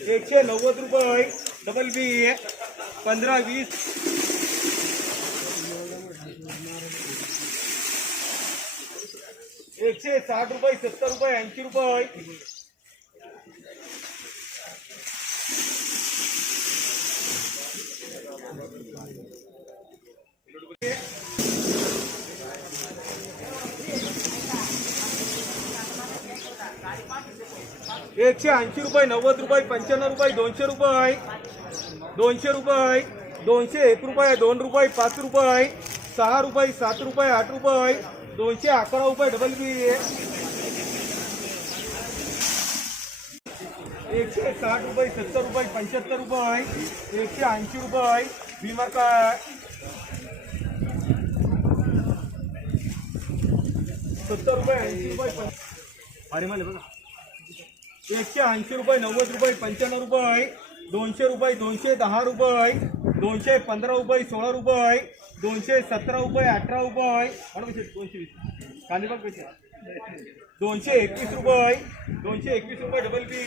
एकशे नव्वद रुपये डबल बी पंधरा वीस. एकशे साठ रुपये सत्तर रुपये ऐंशी रुपये एकशे ऐंशी रुपये नव्वद रुपये पंच्याण्णव रुपये दोनशे रुपये दोनशे रुपये दोनशे एक रुपये दोन रुपये पाच रुपये सहा रुपये सात रुपये आठ रुपये दोनशे अकरा रुपये डबल बी एकशे साठ रुपये सत्तर रुपये पंच्याहत्तर रुपये एकशे ऐंशी रुपये विमा काय सत्तर रुपये ऐंशी रुपये अरे मला बघा. एकशे ऐंशी रुपये नव्वद रुपये पंच्याण्णव रुपये दोनशे रुपये दोनशे दहा रुपये दोनशे पंधरा रुपये सोळा रुपये दोनशे सतरा रुपये अठरा रुपये कसे दोनशे वीस. कांदे कसे? दोनशे एकवीस रुपये दोनशे एकवीस रुपये डबल बी